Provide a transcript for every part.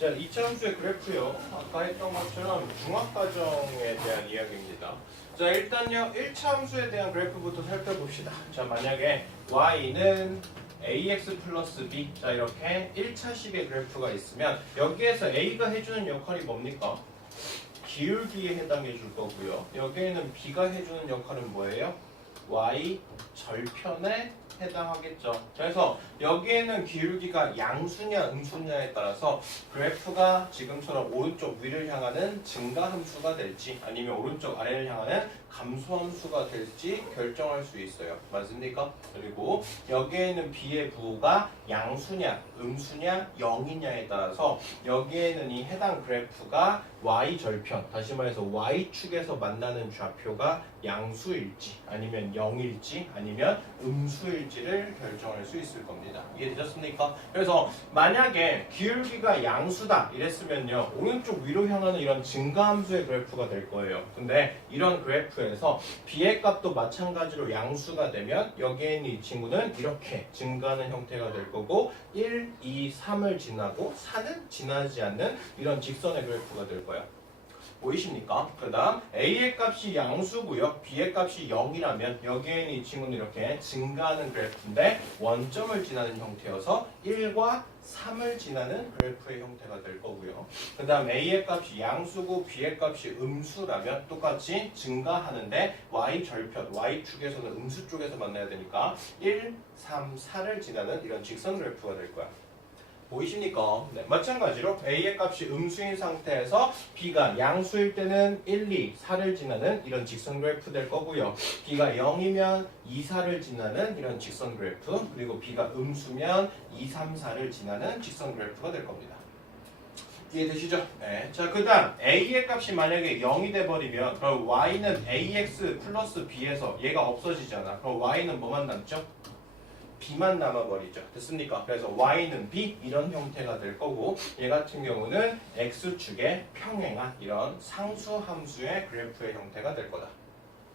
자, 이차함수의 그래프요. 아까 했던 것처럼 중학과정에 대한 이야기입니다. 자, 일단요. 1차 함수에 대한 그래프부터 살펴봅시다. 자, 만약에 y는 ax 플러스 b 자 이렇게 1차식의 그래프가 있으면 여기에서 a가 해주는 역할이 뭡니까? 기울기에 해당해 줄 거고요. 여기에는 b가 해주는 역할은 뭐예요? y 절편에 해당하겠죠. 그래서 여기에는 기울기가 양수냐 음수냐에 따라서 그래프가 지금처럼 오른쪽 위를 향하는 증가함수가 될지 아니면 오른쪽 아래를 향하는 감소함수가 될지 결정할 수 있어요. 맞습니까? 그리고 여기에는 b의 부호가 양수냐 음수냐 0이냐에 따라서 여기에는 이 해당 그래프가 y절편, 다시 말해서 y축에서 만나는 좌표가 양수일지 아니면 0일지 아니면 음수일지를 결정할 수 있을 겁니다. 이해되셨습니까? 그래서 만약에 기울기가 양수다 이랬으면요 오른쪽 위로 향하는 이런 증가함수의 그래프가 될 거예요. 근데 이런 그래프에서 b의 값도 마찬가지로 양수가 되면 여기에 있는 이 친구는 이렇게 증가하는 형태가 될 거고 1, 2, 3을 지나고 4는 지나지 않는 이런 직선의 그래프가 될 거예요. 보이십니까? 그 다음 A의 값이 양수고요. B의 값이 0이라면 여기에 있는 이 친구는 이렇게 증가하는 그래프인데 원점을 지나는 형태여서 1과 3을 지나는 그래프의 형태가 될 거고요. 그 다음 A의 값이 양수고 B의 값이 음수라면 똑같이 증가하는데 Y절편, Y축에서는 음수 쪽에서 만나야 되니까 1, 3, 4를 지나는 이런 직선 그래프가 될 거야. 보이십니까? 네, 마찬가지로 A의 값이 음수인 상태에서 B가 양수일 때는 1, 2, 4를 지나는 이런 직선 그래프 될 거고요. B가 0이면 2, 4를 지나는 이런 직선 그래프 그리고 B가 음수면 2, 3, 4를 지나는 직선 그래프가 될 겁니다. 이해되시죠? 네. 자, 그 다음 A의 값이 만약에 0이 돼버리면 그럼 Y는 AX 플러스 B에서 얘가 없어지잖아. 그럼 Y는 뭐만 남죠? b만 남아버리죠. 됐습니까? 그래서 y는 b 이런 형태가 될 거고 얘 같은 경우는 x축에 평행한 이런 상수함수의 그래프의 형태가 될 거다.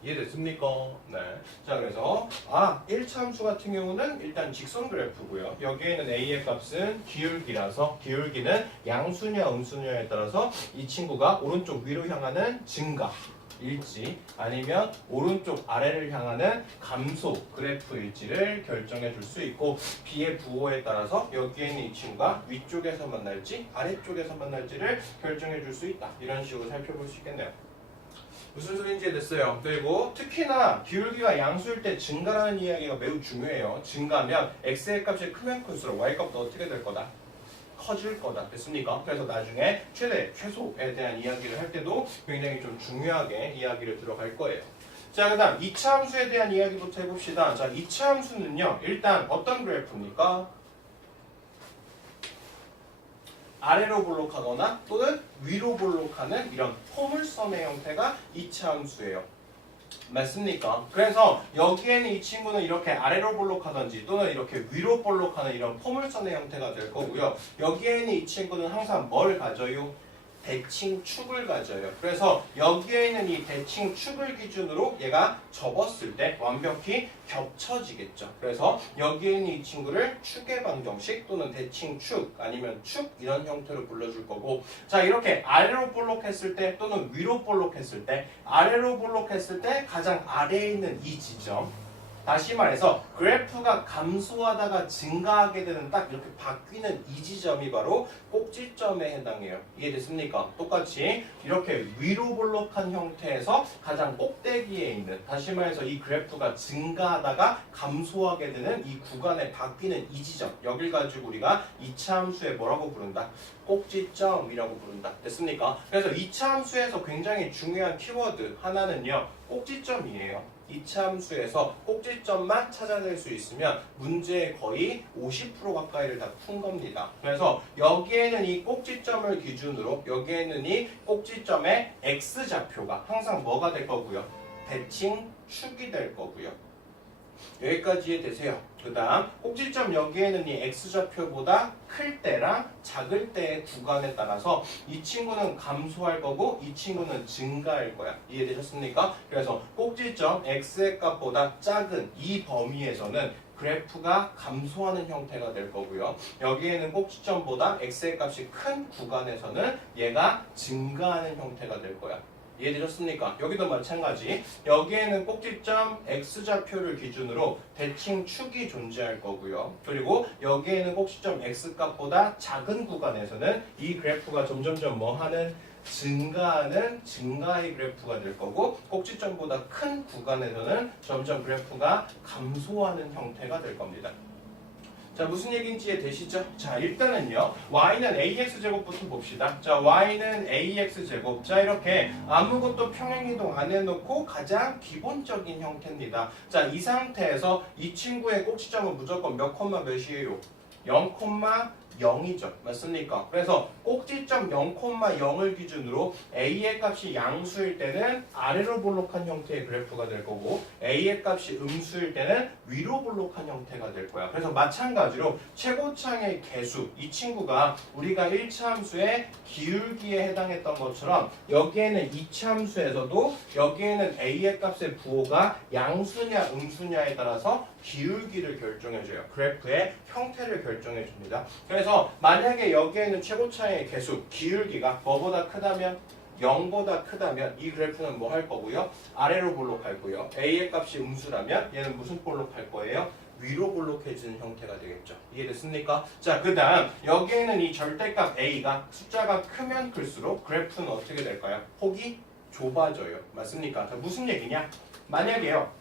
이해됐습니까? 네. 자, 그래서 1차 함수 같은 경우는 일단 직선 그래프고요. 여기에는 a의 값은 기울기라서 기울기는 양수냐 음수냐에 따라서 이 친구가 오른쪽 위로 향하는 증가 일지 아니면 오른쪽 아래를 향하는 감소 그래프일지를 결정해 줄 수 있고 b의 부호에 따라서 여기에 있는 이 친구가 위쪽에서 만날지 아래쪽에서 만날지를 결정해 줄 수 있다. 이런 식으로 살펴볼 수 있겠네요. 무슨 소리인지 됐어요. 그리고 특히나 기울기가 양수일 때 증가라는 이야기가 매우 중요해요. 증가하면 x의 값이 크면 클수록 y 값도 어떻게 될 거다? 커질 거다. 됐습니까? 그래서 나중에 최대, 최소에 대한 이야기를 할 때도 굉장히 좀 중요하게 이야기를 들어갈 거예요. 자, 그 다음 2차 함수에 대한 이야기부터 해봅시다. 자, 2차 함수는요. 일단 어떤 그래프입니까? 아래로 볼록하거나 또는 위로 볼록하는 이런 포물선의 형태가 2차 함수예요. 맞습니까? 그래서 여기에는 이 친구는 이렇게 아래로 볼록하든지 또는 이렇게 위로 볼록하는 이런 포물선의 형태가 될 거고요. 여기에는 이 친구는 항상 뭘 가져요? 대칭축을 가져요. 그래서 여기에 있는 이 대칭축을 기준으로 얘가 접었을 때 완벽히 겹쳐지겠죠. 그래서 여기에 있는 이 친구를 축의 방정식 또는 대칭축 아니면 축 이런 형태로 불러줄 거고 자 이렇게 아래로 볼록했을 때 또는 위로 볼록했을 때 아래로 볼록했을 때 가장 아래에 있는 이 지점 다시 말해서 그래프가 감소하다가 증가하게 되는 딱 이렇게 바뀌는 이 지점이 바로 꼭지점에 해당해요. 이해됐습니까? 똑같이 이렇게 위로 볼록한 형태에서 가장 꼭대기에 있는 다시 말해서 이 그래프가 증가하다가 감소하게 되는 이 구간에 바뀌는 이 지점 여길 가지고 우리가 2차 함수에 뭐라고 부른다? 꼭지점이라고 부른다. 됐습니까? 그래서 2차 함수에서 굉장히 중요한 키워드 하나는요. 꼭지점이에요. 2차 함수에서 꼭지점만 찾아낼 수 있으면 문제의 거의 50% 가까이를 다 푼 겁니다. 그래서 여기에는 이 꼭지점을 기준으로 여기에는 이 꼭지점의 x좌표가 항상 뭐가 될 거고요? 대칭축이 될 거고요. 여기까지 이해되세요? 그 다음 꼭지점 여기에는 이 x좌표보다 클 때랑 작을 때의 구간에 따라서 이 친구는 감소할 거고 이 친구는 증가할 거야. 이해되셨습니까? 그래서 꼭지점 x의 값보다 작은 이 범위에서는 그래프가 감소하는 형태가 될 거고요. 여기에는 꼭지점보다 x의 값이 큰 구간에서는 얘가 증가하는 형태가 될 거야. 이해되셨습니까? 여기도 마찬가지. 여기에는 꼭지점 x좌표를 기준으로 대칭 축이 존재할 거고요. 그리고 여기에는 꼭지점 x값보다 작은 구간에서는 이 그래프가 점점점 뭐하는 증가하는 증가의 그래프가 될 거고, 꼭지점보다 큰 구간에서는 점점 그래프가 감소하는 형태가 될 겁니다. 자, 무슨 얘기인지 이해되시죠? 자, 일단은요, y는 ax제곱부터 봅시다. 자, y는 ax제곱. 자, 이렇게 아무것도 평행이동 안 해놓고 가장 기본적인 형태입니다. 자, 이 상태에서 이 친구의 꼭지점은 무조건 몇 콤마 몇이에요? 0,0이죠. 맞습니까? 그래서 꼭지점 0,0을 기준으로 a의 값이 양수일 때는 아래로 볼록한 형태의 그래프가 될 거고, a의 값이 음수일 때는 위로 볼록한 형태가 될 거야. 그래서 마찬가지로 최고창의 개수, 이 친구가 우리가 1차 함수의 기울기에 해당했던 것처럼 여기에는 2차 함수에서도 여기에는 a의 값의 부호가 양수냐 음수냐에 따라서 기울기를 결정해줘요. 그래프의 형태를 결정해줍니다. 그래서 만약에 여기에는 최고차의 개수, 기울기가 뭐보다 크다면 0보다 크다면 이 그래프는 뭐 할 거고요? 아래로 볼록할 거고요. a의 값이 음수라면 얘는 무슨 볼록할 거예요? 위로 볼록해지는 형태가 되겠죠. 이해됐습니까? 자, 그 다음 여기에는 이 절대값 a가 숫자가 크면 클수록 그래프는 어떻게 될까요? 폭이 좁아져요. 맞습니까? 자, 무슨 얘기냐? 만약에요,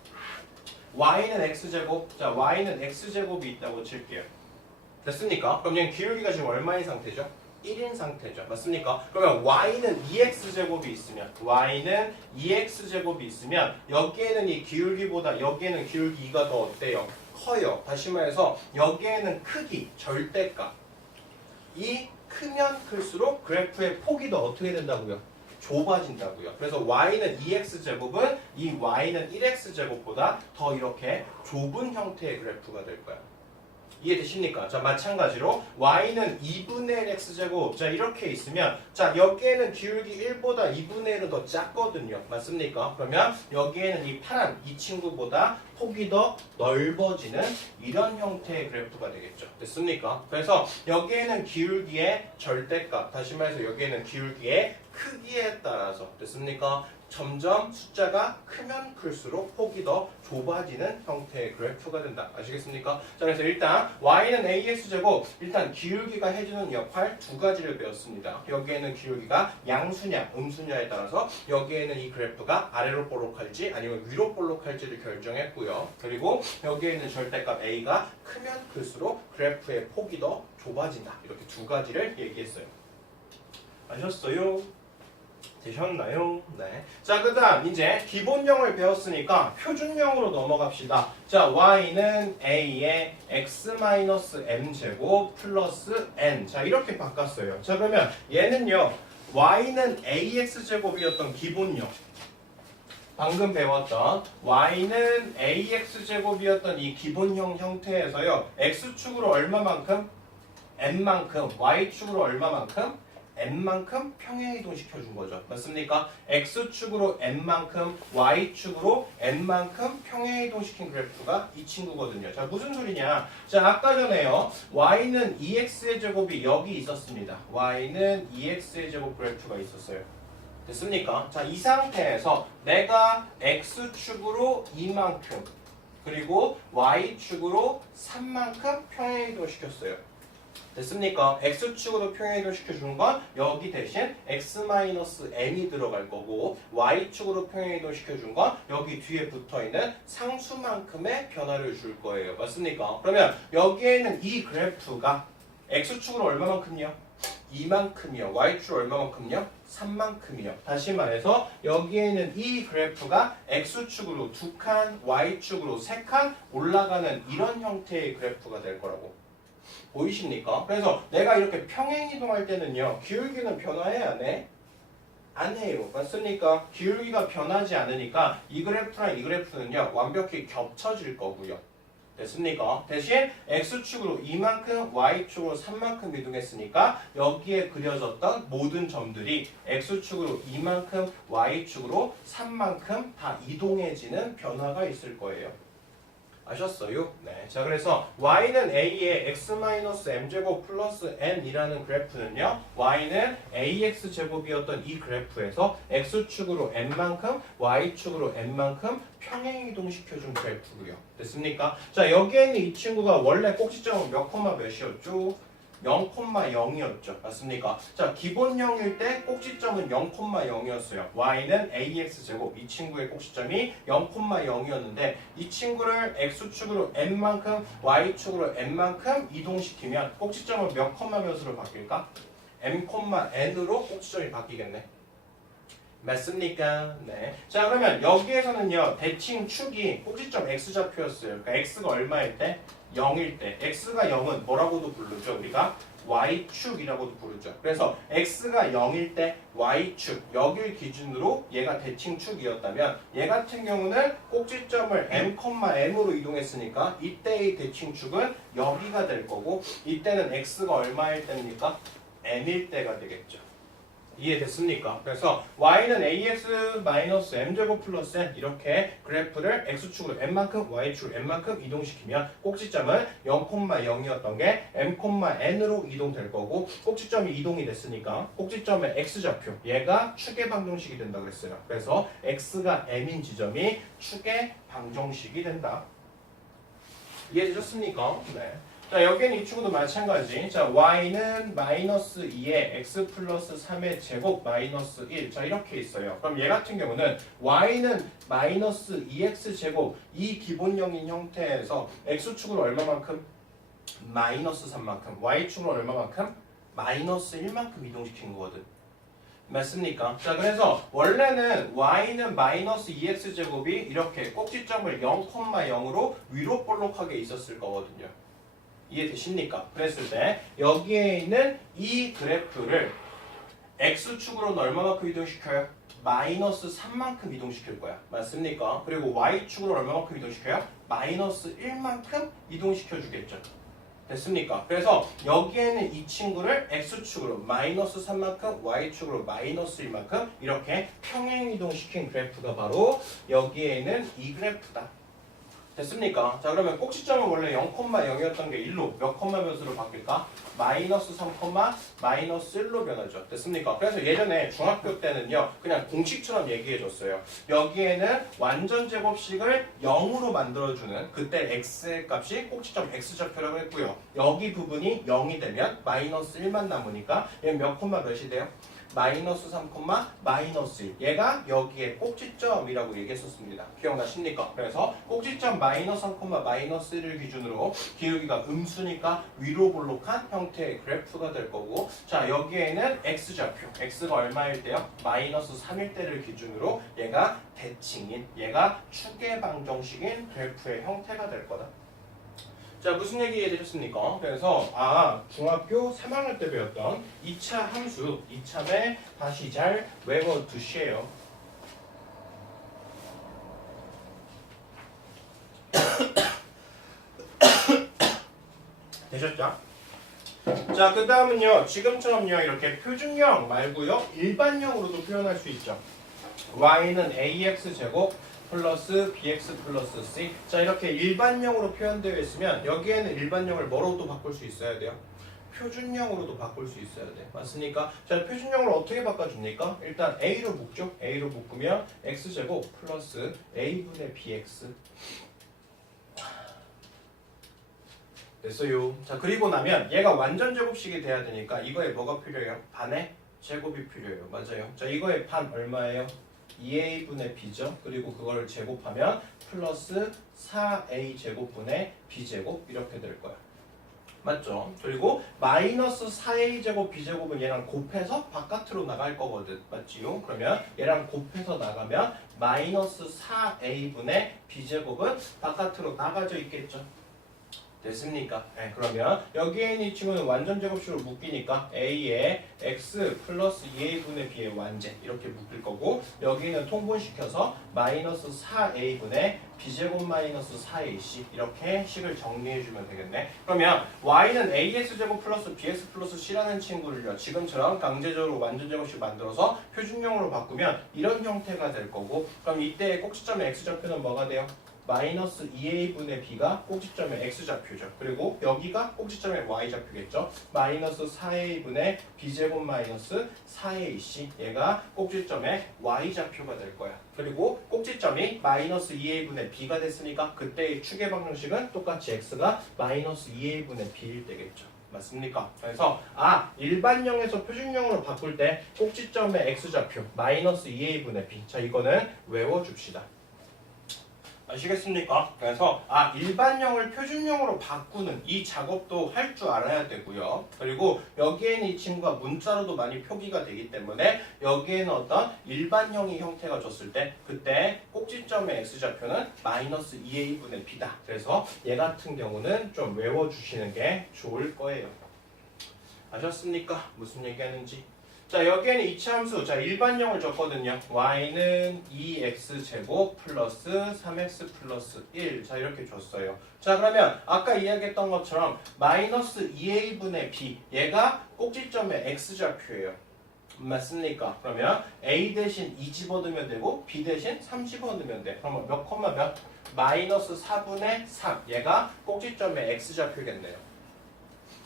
y는 x제곱, 자, y는 x제곱이 있다고 칠게요. 됐습니까? 그럼 얘는 기울기가 지금 얼마인 상태죠? 1인 상태죠. 맞습니까? 그러면 y는 2x제곱이 있으면, y는 2x제곱이 있으면 여기에는 이 기울기보다 여기에는 기울기 2가 더 어때요? 커요. 다시 말해서 여기에는 크기, 절대값, 이 크면 클수록 그래프의 폭이 더 어떻게 된다고요? 좁아진다고요. 그래서 y는 2x제곱은 이 y는 1x제곱보다 더 이렇게 좁은 형태의 그래프가 될 거야. 이해되십니까? 자, 마찬가지로 y는 2분의 1 x제곱, 자, 이렇게 있으면, 자, 여기에는 기울기 1보다 2분의 1은 더 작거든요. 맞습니까? 그러면 여기에는 이 파란 이 친구보다 폭이 더 넓어지는 이런 형태의 그래프가 되겠죠. 됐습니까? 그래서 여기에는 기울기의 절대값, 다시 말해서 여기에는 기울기의 크기에 따라서, 됐습니까? 점점 숫자가 크면 클수록 폭이 더 좁아지는 형태의 그래프가 된다. 아시겠습니까? 자, 그래서 일단 y는 ax제곱, 일단 기울기가 해주는 역할 두 가지를 배웠습니다. 여기에는 기울기가 양수냐 음수냐에 따라서 여기에는 이 그래프가 아래로 볼록할지 아니면 위로 볼록할지를 결정했고요. 그리고 여기에는 절대값 a가 크면 클수록 그래프의 폭이 더 좁아진다. 이렇게 두 ga지를 얘기했어요. 아셨어요? 되셨나요? 네. 자, 그 다음 이제 기본형을 배웠으니까 표준형으로 넘어갑시다. 자, y는 a의 x-m제곱 플러스 n. 자, 이렇게 바꿨어요. 자, 그러면 얘는요, y는 ax제곱이었던 기본형, 방금 배웠던 y는 ax제곱이었던 이 기본형 형태에서요, x축으로 얼마만큼? n만큼, y축으로 얼마만큼? n만큼 평행이동 시켜준 거죠. 맞습니까? x축으로 n만큼, y축으로 n만큼 평행이동 시킨 그래프가 이 친구거든요. 자, 무슨 소리냐? 자, 아까 전에요, y는 2x의 제곱이 여기 있었습니다. y는 2x의 제곱 그래프가 있었어요. 됐습니까? 자, 이 상태에서 내가 x축으로 2만큼 그리고 y축으로 3만큼 평행이동 시켰어요. 됐습니까? x축으로 평행이동 시켜주는 건 여기 대신 x-m이 들어갈 거고, y축으로 평행이동 시켜준 건 여기 뒤에 붙어있는 상수만큼의 변화를 줄 거예요. 맞습니까? 그러면 여기에는 이 그래프가 x축으로 얼마만큼요? 2만큼이요. y축으로 얼마만큼요? 3만큼이요. 다시 말해서 여기에는 이 그래프가 x축으로 2칸, y축으로 3칸 올라가는 이런 형태의 그래프가 될 거라고. 보이십니까? 그래서 내가 이렇게 평행이동할 때는요, 기울기는 변화해 안 해? 안 해요. 맞습니까? 기울기가 변하지 않으니까 이 그래프랑 이 그래프는요, 완벽히 겹쳐질 거고요. 됐습니까? 대신 x축으로 2만큼, y축으로 3만큼 이동했으니까 여기에 그려졌던 모든 점들이 x축으로 2만큼, y축으로 3만큼 다 이동해지는 변화가 있을 거예요. 아셨어요? 네. 자, 그래서 y는 a의 x-m제곱 플러스 n이라는 그래프는요. y는 ax제곱이었던 이 그래프에서 x축으로 n만큼 y축으로 n만큼 평행 이동시켜준 그래프고요. 됐습니까? 자, 여기에 있는 이 친구가 원래 꼭지점은 몇 콤마 몇이었죠? 0,0이었죠. 맞습니까? 자, 기본형일 때 꼭지점은 0,0이었어요. y는 ax제곱, 이 친구의 꼭지점이 0,0이었는데 이 친구를 x축으로 n만큼, y축으로 n만큼 이동시키면 꼭지점은 몇 콤마 몇으로 바뀔까? m,n으로 꼭지점이 바뀌겠네. 맞습니까? 네. 자, 그러면 여기에서는요, 대칭 축이 꼭지점 x좌표였어요. 그러니까 x가 얼마일 때? 0일 때. x가 0은 뭐라고도 부르죠? 우리가 y축이라고도 부르죠. 그래서 x가 0일 때 y축, 여길 기준으로 얘가 대칭 축이었다면 얘 같은 경우는 꼭지점을 m,m으로 이동했으니까 이때의 대칭 축은 여기가 될 거고 이때는 x가 얼마일 때입니까? m일 때가 되겠죠. 이해됐습니까? 그래서 y는 ax-m제곱 플러스 n 이렇게 그래프를 x축으로 n만큼 y축으로 n만큼 이동시키면 꼭지점은 0,0이었던 게 m,n으로 이동될 거고 꼭지점이 이동이 됐으니까 꼭지점의 x좌표 얘가 축의 방정식이 된다 그랬어요. 그래서 x가 m인 지점이 축의 방정식이 된다. 이해되셨습니까? 네. 자, 여기는 이 친구도 마찬가지. 자, y는 마이너스 2에 x 플러스 3의 제곱 마이너스 1. 자, 이렇게 있어요. 그럼 얘 같은 경우는 y는 마이너스 2x 제곱 이 기본형인 형태에서 x축으로 얼마만큼? 마이너스 3만큼. y축으로 얼마만큼? 마이너스 1만큼 이동시킨 거거든. 맞습니까? 자, 그래서 원래는 y는 마이너스 2x 제곱이 이렇게 꼭지점을 0,0으로 위로 볼록하게 있었을 거거든요. 이해되십니까? 그랬을 때 여기에 있는 이 그래프를 x축으로는 얼마만큼 이동시켜요? 마이너스 3만큼 이동시킬 거야. 맞습니까? 그리고 y축으로 얼마만큼 이동시켜요? 마이너스 1만큼 이동시켜 주겠죠. 됐습니까? 그래서 여기에는 이 친구를 x축으로 마이너스 3만큼 y축으로 마이너스 1만큼 이렇게 평행 이동시킨 그래프가 바로 여기에는 이 그래프다. 됐습니까? 자, 그러면 꼭지점은 원래 0,0이었던 게 1로 몇 콤마 몇으로 바뀔까? 마이너스 3, 마이너스 1로 변하죠. 됐습니까? 그래서 예전에 중학교 때는요, 그냥 공식처럼 얘기해줬어요. 여기에는 완전 제곱식을 0으로 만들어주는 그때 x의 값이 꼭지점 x좌표라고 했고요. 여기 부분이 0이 되면 마이너스 1만 남으니까 얘는 몇 콤마 몇이 돼요? 마이너스 3, 마이너스 1. 얘가 여기에 꼭지점이라고 얘기했었습니다. 기억나십니까? 그래서 꼭지점 마이너스 3, 마이너스 1을 기준으로 기울기가 음수니까 위로 볼록한 형태의 그래프가 될 거고 자, 여기에는 x좌표. x가 얼마일 때요? 마이너스 3일 때를 기준으로 얘가 대칭인, 얘가 축의 방정식인 그래프의 형태가 될 거다. 자, 무슨 얘기 이해되셨습니까? 그래서 중학교 3학년 때 배웠던 2차 함수, 이참에 다시 잘 외워두세요. 되셨죠? 자, 그 다음은요, 지금처럼요, 이렇게 표준형 말고요, 일반형으로도 표현할 수 있죠. y는 ax제곱 플러스 bx 플러스 c. 자, 이렇게 일반형으로 표현되어 있으면 여기에는 일반형을 뭐로도 바꿀 수 있어야 돼요? 표준형으로도 바꿀 수 있어야 돼. 맞습니까? 자, 표준형을 어떻게 바꿔줍니까? 일단 a로 묶죠. a로 묶으면 x제곱 플러스 a분의 bx. 됐어요. 자, 그리고 나면 얘가 완전 제곱식이 돼야 되니까 이거에 뭐가 필요해요? 반의 제곱이 필요해요. 맞아요. 자, 이거의 반 얼마예요? 2a분의 b죠. 그리고 그걸 제곱하면 플러스 4a 제곱분의 b제곱 이렇게 될 거야. 맞죠? 그리고 마이너스 4a 제곱 b제곱은 얘랑 곱해서 바깥으로 나갈 거거든. 맞지요? 그러면 얘랑 곱해서 나가면 마이너스 4a분의 b제곱은 바깥으로 나가져 있겠죠. 됐습니까? 네, 그러면 여기에 있는 이 친구는 완전 제곱식으로 묶이니까 a에 x 플러스 2a분의 b의 완제 이렇게 묶일 거고 여기는 통분시켜서 마이너스 4a분의 b제곱 마이너스 4ac 이렇게 식을 정리해주면 되겠네. 그러면 y는 ax제곱 플러스 bx 플러스 c라는 친구를요 지금처럼 강제적으로 완전 제곱식 만들어서 표준형으로 바꾸면 이런 형태가 될 거고 그럼 이때의 꼭지점의 x좌표는 뭐가 돼요? 마이너스 2a분의 b가 꼭지점의 x좌표죠. 그리고 여기가 꼭지점의 y좌표겠죠. 마이너스 4a분의 b제곱 마이너스 4ac 얘가 꼭지점의 y좌표가 될 거야. 그리고 꼭지점이 마이너스 2a분의 b가 됐으니까 그때의 추계 방정식은 똑같이 x가 마이너스 2a분의 b일 때겠죠. 맞습니까? 그래서 일반형에서 표준형으로 바꿀 때 꼭지점의 x좌표 마이너스 2a분의 b. 자, 이거는 외워줍시다. 아시겠습니까? 그래서 일반형을 표준형으로 바꾸는 이 작업도 할 줄 알아야 되고요. 그리고 여기에는 이 친구가 문자로도 많이 표기가 되기 때문에 여기에는 어떤 일반형의 형태가 줬을 때 그때 꼭지점의 x좌표는 마이너스 2a분의 b다. 그래서 얘 같은 경우는 좀 외워주시는 게 좋을 거예요. 아셨습니까? 무슨 얘기하는지. 자, 여기에는 이차함수, 자, 일반형을 줬거든요. y는 2x제곱 플러스 3x 플러스 1. 자, 이렇게 줬어요. 자, 그러면 아까 이야기했던 것처럼 마이너스 2a분의 b, 얘가 꼭지점의 x좌표예요. 맞습니까? 그러면 a 대신 2 집어넣으면 되고 b 대신 3 집어넣으면 돼. 그러면 몇 콤마 몇? 마이너스 4분의 3. 얘가 꼭지점의 x좌표겠네요.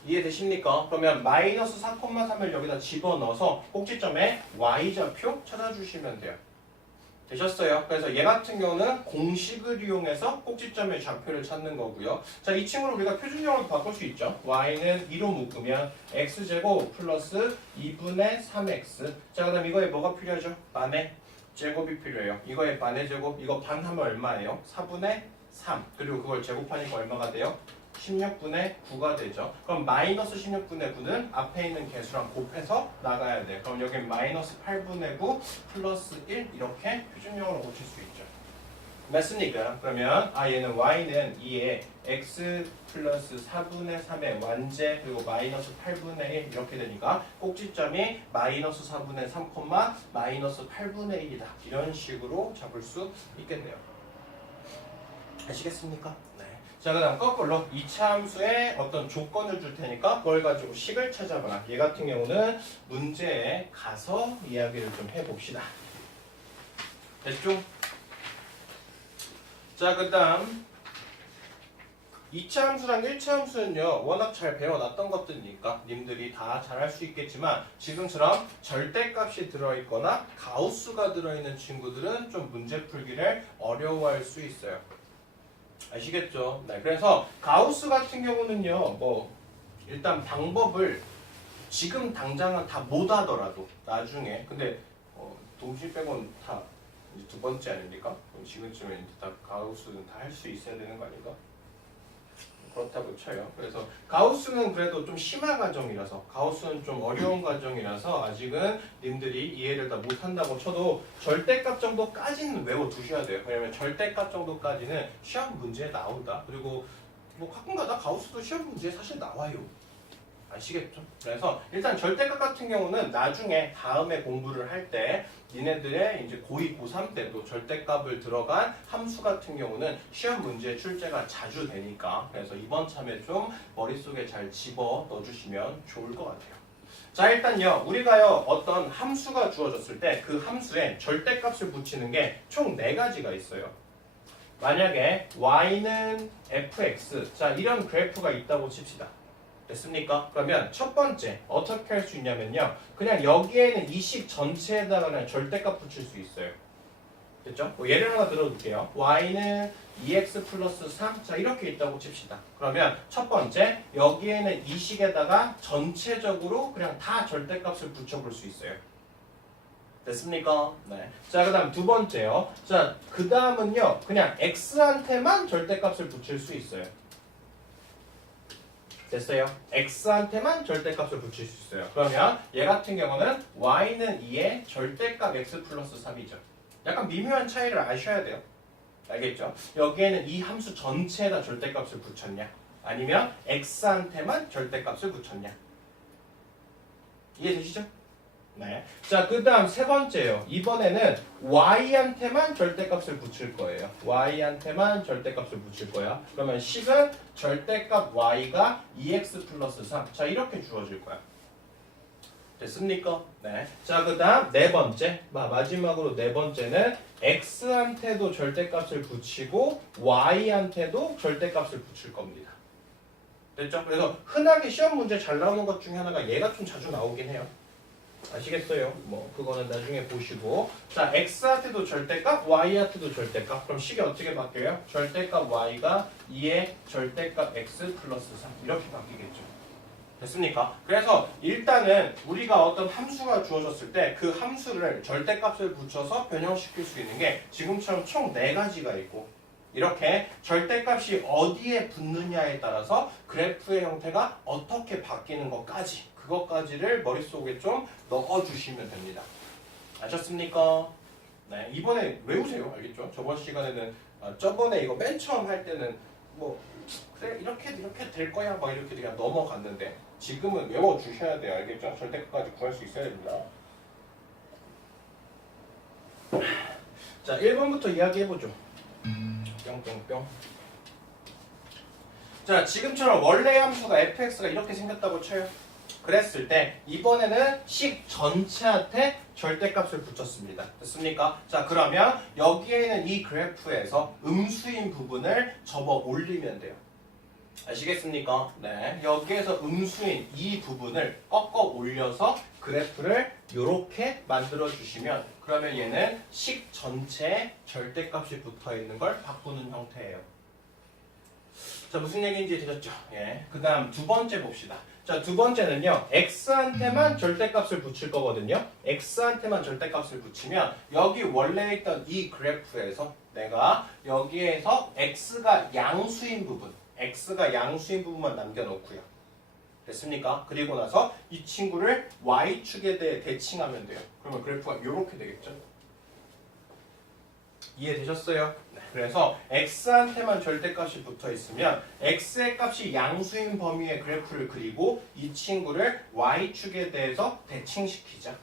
이해되십니까? 그러면 마이너스 4,3을 여기다 집어넣어서 꼭지점에 y좌표 찾아주시면 돼요. 되셨어요? 그래서 얘 같은 경우는 공식을 이용해서 꼭지점의 좌표를 찾는 거고요. 자, 이 친구를 우리가 표준형으로 바꿀 수 있죠. y는 2로 묶으면 x제곱 플러스 2분의 3x. 자, 그 다음 이거에 뭐가 필요하죠? 반의 제곱이 필요해요. 이거에 반의 제곱, 이거 반 하면 얼마예요? 4분의 3. 그리고 그걸 제곱하니까 얼마가 돼요? 16분의 9가 되죠. 그럼 마이너스 16분의 9는 앞에 있는 개수랑 곱해서 나가야 돼요. 그럼 여기 마이너스 8분의 9 플러스 1 이렇게 표준형으로 고칠 수 있죠. 맞습니까? 그러면 얘는 y는 2에 x 플러스 4분의 3의 완제 그리고 마이너스 8분의 1 이렇게 되니까 꼭지점이 마이너스 4분의 3, 마이너스 8분의 1이다. 이런 식으로 잡을 수 있겠네요. 아시겠습니까? 자, 그 다음 거꾸로 이차함수의 어떤 조건을 줄 테니까 그걸 가지고 식을 찾아봐라. 얘 같은 경우는 문제에 가서 이야기를 좀 해봅시다. 됐죠? 자, 그 다음 2차함수랑 1차함수는요 워낙 잘 배워놨던 것들이니까 님들이 다 잘 할 수 있겠지만 지금처럼 절대값이 들어있거나 가우스가 들어있는 친구들은 좀 문제 풀기를 어려워할 수 있어요. 아시겠죠? 네, 그래서 가우스 같은 경우는요, 일단 방법을 지금 당장은 다 못하더라도 나중에, 근데 동시 빼고는 다 이제 두 번째 아닙니까? 그럼 지금쯤에 이제 다 가우스는 다 할 수 있어야 되는 거 아닌가? 그렇다고 쳐요. 그래서 가우스는 그래도 좀 심한 과정이라서 가우스는 좀 어려운 과정이라서 아직은 님들이 이해를 다 못한다고 쳐도 절대값 정도까지는 외워두셔야 돼요. 왜냐면 절대값 정도까지는 시험 문제에 나온다. 그리고 가끔가다 가우스도 시험 문제에 사실 나와요. 아시겠죠? 그래서 일단 절대값 같은 경우는 나중에 다음에 공부를 할 때 니네들의 이제 고2, 고3 때도 절대값을 들어간 함수 같은 경우는 시험 문제 출제가 자주 되니까 그래서 이번 참에 좀 머릿속에 잘 집어 넣어주시면 좋을 것 같아요. 자, 일단요 우리가요 어떤 함수가 주어졌을 때 그 함수에 절대값을 붙이는 게 총 4가지가 있어요. 만약에 y는 fx 자 이런 그래프가 있다고 칩시다. 됐습니까? 그러면 첫 번째 어떻게 할 수 있냐면요 그냥 여기에는 이 식 전체에다가 그냥 절대값 붙일 수 있어요. 됐죠? 예를 하나 들어볼게요. y는 2x 플러스 3 자 이렇게 있다고 칩시다. 그러면 첫 번째 여기에는 이 식에다가 전체적으로 그냥 다 절대값을 붙여볼 수 있어요. 됐습니까? 네. 자, 그 다음 두 번째요. 자, 그 다음은요 그냥 x한테만 절대값을 붙일 수 있어요. 됐어요? x한테만 절대값을 붙일 수 있어요. 그러면 얘 같은 경우는 y는 2의 절대값 x 플러스 3이죠. 약간 미묘한 차이를 아셔야 돼요. 알겠죠? 여기에는 이 함수 전체에다 절대값을 붙였냐 아니면 x한테만 절대값을 붙였냐 이해되시죠? 네. 자, 그 다음 세 번째요. 이번에는 y한테만 절대값을 붙일 거예요. y한테만 절대값을 붙일 거야. 그러면 식은 절대값 y가 2x 플러스 3. 자, 이렇게 주어질 거야. 됐습니까? 네. 자, 그 다음 네 번째. 마지막으로 네 번째는 x한테도 절대값을 붙이고 y한테도 절대값을 붙일 겁니다. 됐죠? 그래서 흔하게 시험 문제 잘 나오는 것 중에 하나가 얘가 좀 자주 나오긴 해요. 아시겠어요? 뭐 그거는 나중에 보시고. 자, x한테도 절대값, y한테도 절대값. 그럼 식이 어떻게 바뀌어요? 절대값 y가 2의 절대값 x 플러스 3 이렇게 바뀌겠죠. 됐습니까? 그래서 일단은 우리가 어떤 함수가 주어졌을 때 그 함수를 절대값을 붙여서 변형시킬 수 있는 게 지금처럼 총 4가지가 있고, 이렇게 절대값이 어디에 붙느냐에 따라서 그래프의 형태가 어떻게 바뀌는 것까지, 그것까지를 머릿속에 좀 넣어주시면 됩니다. 아셨습니까? 네, 이번에 외우세요. 알겠죠? 저번 시간에는 저번에 이거 맨 처음 할 때는 뭐 그래 이렇게 될 거야 막 이렇게 그냥 넘어갔는데 지금은 외워주셔야 돼요. 알겠죠? 절대값까지 구할 수 있어야 됩니다. 자, 1번부터 이야기해보죠. 뿅뿅뿅. 자, 지금처럼 원래 함수가 fx가 이렇게 생겼다고 쳐요. 그랬을 때 이번에는 식 전체한테 절대값을 붙였습니다. 됐습니까? 자, 그러면 여기에 있는 이 그래프에서 음수인 부분을 접어 올리면 돼요. 아시겠습니까? 네, 여기에서 음수인 이 부분을 꺾어 올려서 그래프를 이렇게 만들어 주시면, 그러면 얘는 식 전체에 절대값이 붙어 있는 걸 바꾸는 형태예요. 자, 무슨 얘기인지 되셨죠? 예. 그 다음 두 번째 봅시다. 자, 두 번째는요, x한테만 절대값을 붙일 거거든요. x한테만 절대값을 붙이면 여기 원래 있던 이 그래프에서 내가 여기에서 x가 양수인 부분만 남겨놓고요. 됐습니까? 그리고 나서 이 친구를 y축에 대해 대칭하면 돼요. 그러면 그래프가 이렇게 되겠죠? 이해되셨어요? 네. 그래서 x한테만 절대값이 붙어 있으면 x의 값이 양수인 범위의 그래프를 그리고 이 친구를 y축에 대해서 대칭시키자.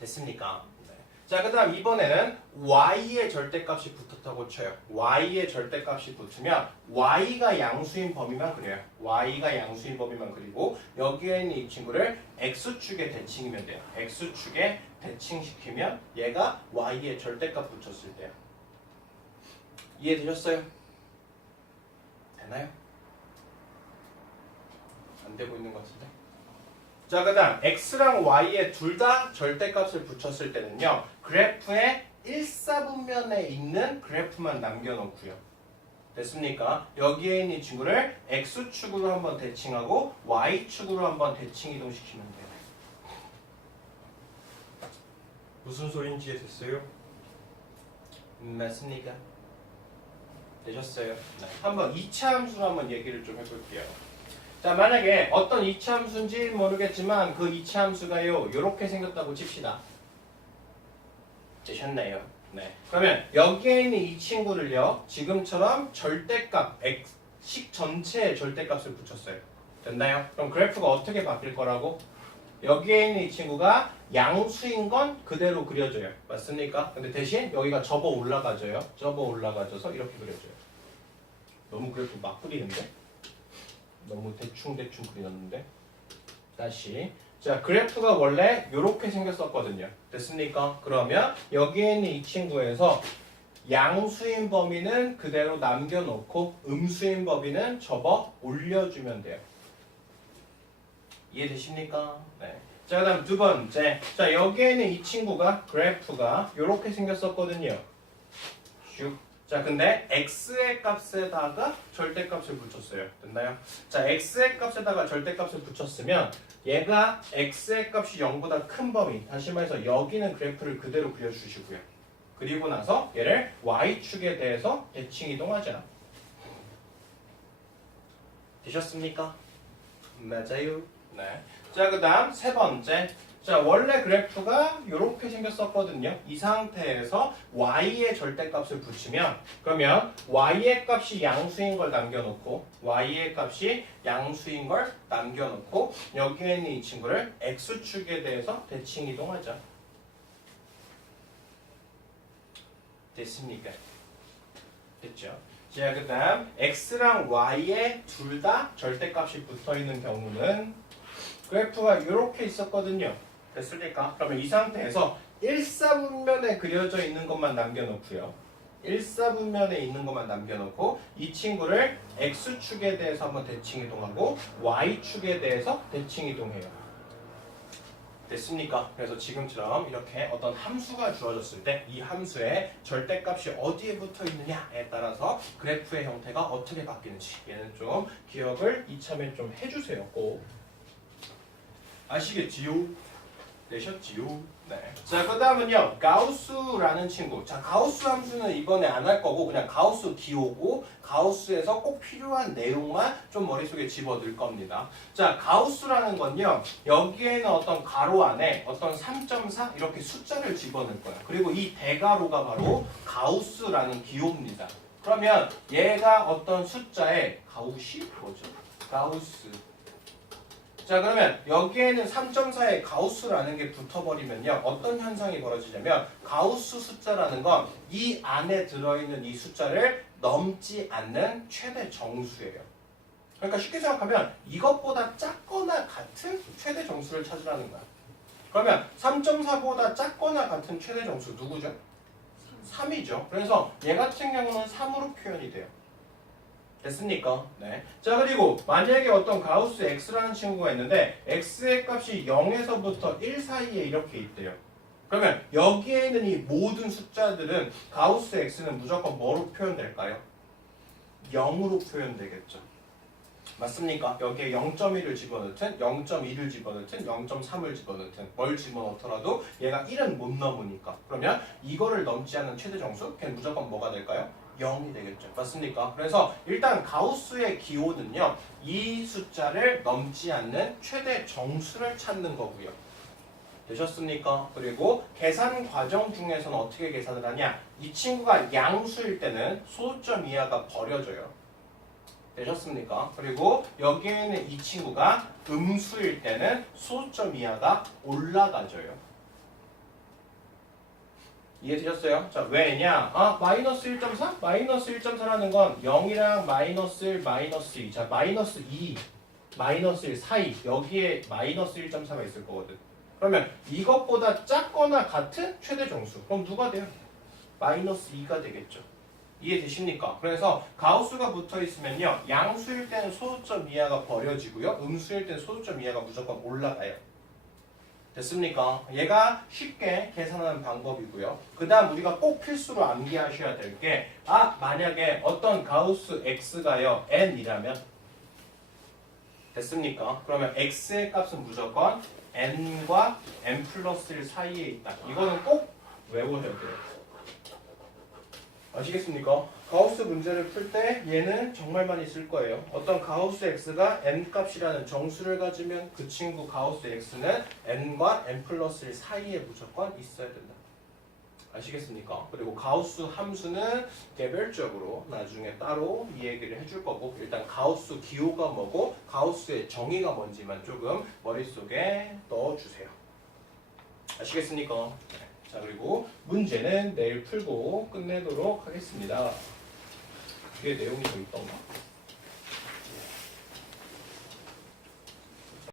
됐습니까? 네. 자, 그 다음 이번에는 y의 절대값이 붙었다고 쳐요. y의 절대값이 붙으면 y가 양수인 범위만 그려요. y가 양수인 범위만 그리고 여기에 있는 이 친구를 x축에 대칭이면 돼요. x축에 대칭시키면 얘가 y의 절대값 붙였을 때요. 이해되셨어요? 되나요? 안 되고 있는 것 같은데? 자, 그 다음 x랑 y에 둘 다 절대값을 붙였을 때는요, 그래프의 1사분면에 있는 그래프만 남겨놓고요. 됐습니까? 여기에 있는 이 친구를 x축으로 한번 대칭하고 y축으로 한번 대칭 이동시키면 돼요. 무슨 소리인지 이해됐어요? 맞습니까? 되셨어요? 네. 한번 2차 함수로 한번 얘기를 좀 해볼게요. 자, 만약에 어떤 2차 함수인지 모르겠지만 그 2차 함수가요, 이렇게 생겼다고 칩시다. 되셨나요? 네. 그러면 여기에 있는 이 친구를요, 지금처럼 절대값, 식 전체의 절대값을 붙였어요. 됐나요? 그럼 그래프가 어떻게 바뀔 거라고? 여기에 있는 이 친구가 양수인 건 그대로 그려져요. 맞습니까? 근데 대신 여기가 접어 올라가져요. 접어 올라가져서 이렇게 그려져요. 너무 그래프 막 그리는데? 너무 대충 그렸는데? 다시. 자, 그래프가 원래 이렇게 생겼었거든요. 됐습니까? 그러면 여기에 있는 이 친구에서 양수인 범위는 그대로 남겨놓고 음수인 범위는 접어 올려주면 돼요. 이해되십니까? 네. 자, 그 다음 두 번째. 자, 여기에는 이 친구가 그래프가 이렇게 생겼었거든요. 슉. 자, 근데 x의 값에다가 절대값을 붙였어요. 됐나요? 자, x의 값에다가 절대값을 붙였으면 얘가 x의 값이 0보다 큰 범위, 다시 말해서 여기는 그래프를 그대로 그려주시고요. 그리고 나서 얘를 y축에 대해서 대칭 이동하자. 되셨습니까? 맞아요. 네. 자, 그 다음 세 번째. 자, 원래 그래프가 이렇게 생겼었거든요. 이 상태에서 y의 절대값을 붙이면, 그러면 y의 값이 양수인 걸 남겨놓고 여기에 있는 이 친구를 x축에 대해서 대칭 이동하자. 됐습니까? 됐죠? 자, 그 다음 x랑 y에 둘 다 절대값이 붙어있는 경우는 그래프가 이렇게 있었거든요. 됐습니까? 그러면 이 상태에서 1사분면에 그려져 있는 것만 남겨놓고요. 1사분면에 있는 것만 남겨놓고 이 친구를 X축에 대해서 한번 대칭 이동하고 Y축에 대해서 대칭 이동해요. 됐습니까? 그래서 지금처럼 이렇게 어떤 함수가 주어졌을 때 이 함수의 절대값이 어디에 붙어 있느냐에 따라서 그래프의 형태가 어떻게 바뀌는지 얘는 좀 기억을 이참에 좀 해주세요. 꼭 아시겠지요? 되셨지요? 네. 자, 그 다음은요, 가우스라는 친구. 자, 가우스 함수는 이번에 안 할 거고, 그냥 가우스 기호고, 가우스에서 꼭 필요한 내용만 좀 머릿속에 집어넣을 겁니다. 자, 가우스라는 건요, 여기에는 어떤 가로 안에 어떤 3.4 이렇게 숫자를 집어넣을 거예요. 그리고 이 대가로가 바로 가우스라는 기호입니다. 그러면 얘가 어떤 숫자의 가우시? 뭐죠? 가우스. 자, 그러면 여기에는 3.4에 가우스라는 게 붙어버리면요 어떤 현상이 벌어지냐면 가우스 숫자라는 건 이 안에 들어있는 이 숫자를 넘지 않는 최대 정수예요. 그러니까 쉽게 생각하면 이것보다 작거나 같은 최대 정수를 찾으라는 거야. 그러면 3.4보다 작거나 같은 최대 정수 누구죠? 3이죠. 그래서 얘 같은 경우는 3으로 표현이 돼요. 됐습니까? 네. 자, 그리고 만약에 어떤 가우스 x라는 친구가 있는데 x의 값이 0에서부터 1 사이에 이렇게 있대요. 그러면 여기에 있는 이 모든 숫자들은 가우스 x는 무조건 뭐로 표현될까요? 0으로 표현되겠죠. 맞습니까? 여기에 0.1을 집어넣든 0.2를 집어넣든 0.3을 집어넣든 뭘 집어넣더라도 얘가 1은 못 넘으니까 그러면 이거를 넘지 않은 최대 정수 걔는 무조건 뭐가 될까요? 0이 되겠죠. 맞습니까? 그래서 일단 가우스의 기호는요. 이 숫자를 넘지 않는 최대 정수를 찾는 거고요. 되셨습니까? 그리고 계산 과정 중에서는 어떻게 계산을 하냐? 이 친구가 양수일 때는 소수점 이하가 버려져요. 되셨습니까? 그리고 여기에는 이 친구가 음수일 때는 소수점 이하가 올라가져요. 이해되셨어요? 자, 왜냐? 마이너스 1.4? 마이너스 1.4라는 건 0이랑 마이너스 1, 마이너스 2. 자, 마이너스 2, 마이너스 1 사이. 여기에 마이너스 1.4가 있을 거거든. 그러면 이것보다 작거나 같은 최대 정수. 그럼 누가 돼요? 마이너스 2가 되겠죠. 이해되십니까? 그래서 가우스가 붙어 있으면요. 양수일 때는 소수점 이하가 버려지고요. 음수일 때는 소수점 이하가 무조건 올라가요. 됐습니까? 얘가 쉽게 계산하는 방법이고요. 그 다음 우리가 꼭 필수로 암기하셔야 될 게 만약에 어떤 가우스 x가요 n이라면 됐습니까? 그러면 x의 값은 무조건 n과 n 플러스 1 사이에 있다. 이거는 꼭 외워야 돼요. 아시겠습니까? 가우스 문제를 풀 때 얘는 정말 많이 쓸 거예요. 어떤 가우스 x가 n 값이라는 정수를 가지면 그 친구 가우스 x는 n과 n 플러스 1 사이에 무조건 있어야 된다. 아시겠습니까? 그리고 가우스 함수는 개별적으로 나중에 따로 이 얘기를 해줄 거고 일단 가우스 기호가 뭐고 가우스의 정의가 뭔지만 조금 머릿속에 넣어주세요. 아시겠습니까? 네. 자, 그리고 문제는 내일 풀고 끝내도록 하겠습니다. 뒤에 내용이 더 있던가?